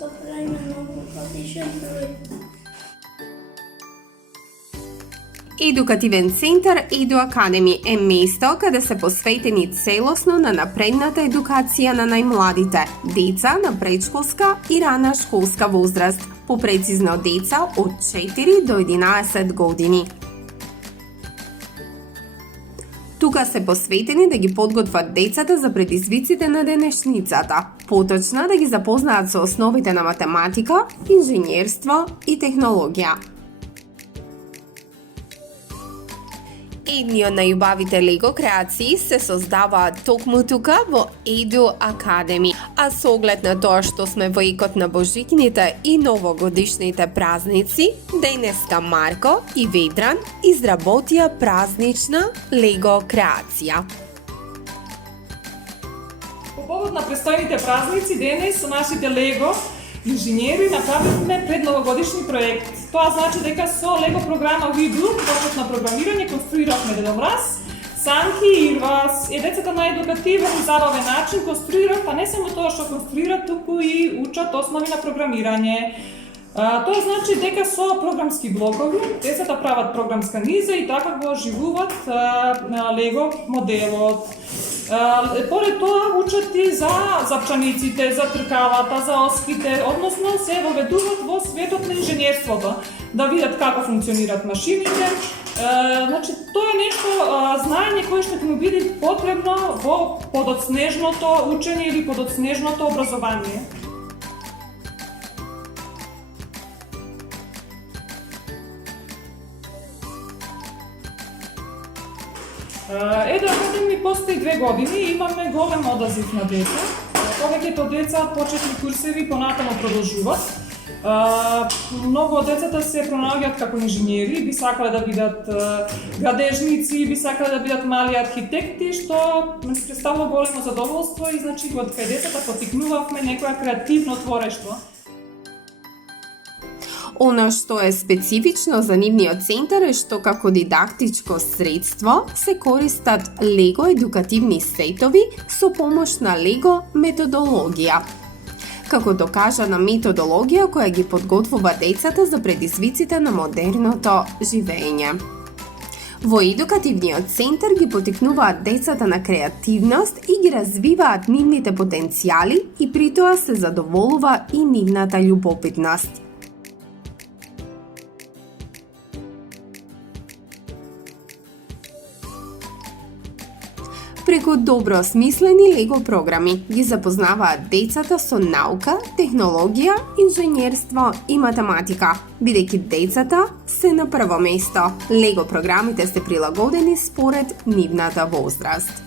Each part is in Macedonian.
да правиме новогодишен проект. Едукативен центар Еду Академи е место каде се посветени целосно на напредната едукација на најмладите, деца на предшколска и рана школска возраст, попрецизно деца од 4 до 11 години. Тука се посветени да ги подготват децата за предизвиците на денешницата, поточно да ги запознаат со основите на математика, инженерство и технологија. Едни од најубавите лего креации се создаваат токму тука во Еду Академи, а со оглед на тоа што сме во икот на божитните и новогодишните празници, денеска Марко и Ведран изработија празнична лего креација. По повод на престојните празници, денес со нашите лего инженери направивме предновогодишни проект. Тоа значи дека со лего програма Виду, почет на програмирање, конструиравме дедомраз, санки и ирвас. Децата на едукативен и забавен начин конструираат, а не само тоа што конструираат, туку и учат основи на програмирање. Тоа значи дека со програмски блокови децата прават програмска низа и така го оживуваат лего моделот. Поред тоа учат и за запчаниците, за тркалата, за оските, односно се воведуваат во светот на инженерството, да видат како функционираат машините. Значи, тоа е нешто, знаење кое што ќе му биде потребно во подоцнежното учење или подоцнежното образование. Еду Академи постои 2 години и имаме голем одазив на деца. Повеќето деца почетни курсеви понатамо продолжуваат. Многу од децата се пронаоѓаат како инженери, би сакале да бидат градежници, би сакале да бидат мали архитекти, што ми се представува големо задоволство и значи од кај децата потикнувавме некоја креативно творештво. Оно што е специфично за нивниот центар е што како дидактичко средство се користат лего едукативни сетови со помош на лего методологија. Како докажана методологија која ги подготвува децата за предизвиците на модерното живење. Во едукативниот центар ги потикнуваат децата на креативност и ги развиваат нивните потенцијали и притоа се задоволува и нивната љубопитност. Преку добро смислени лего програми ги запознаваат децата со наука, технологија, инженерство и математика, бидејќи децата се на прво место. Лего програмите се прилагодени според нивната возраст.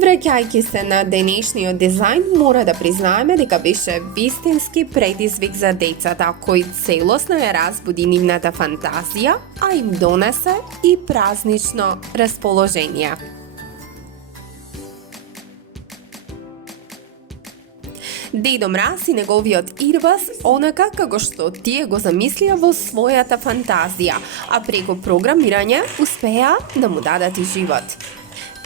Враќајќи се на денешниот дизајн, мора да признаеме дека беше вистински предизвик за децата, кој целосно ја разбуди нивната фантазија, а им донесе и празнично расположение. Дедо Мраз и неговиот Ирвас онака како што тие го замислија во својата фантазија, а преку програмирање успеа да му дадат и живот.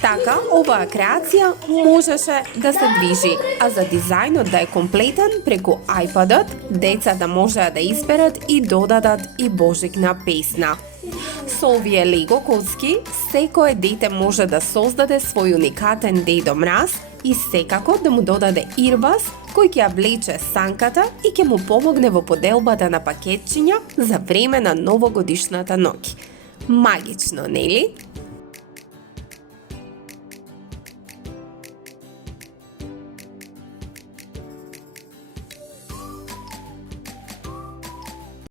Така, оваа креација можеше да се движи, а за дизајнот да е комплетен преку iPad-от, децата можеа да изберат и додадат и божикна песна. Со овие лего коцки, секое дете може да создаде свој уникатен Дедо Мраз и секако да му додаде Ирвас, кој ќе ја влече санката и ќе му помогне во поделбата на пакетчиња за време на новогодишната ноќ. Магично, нели?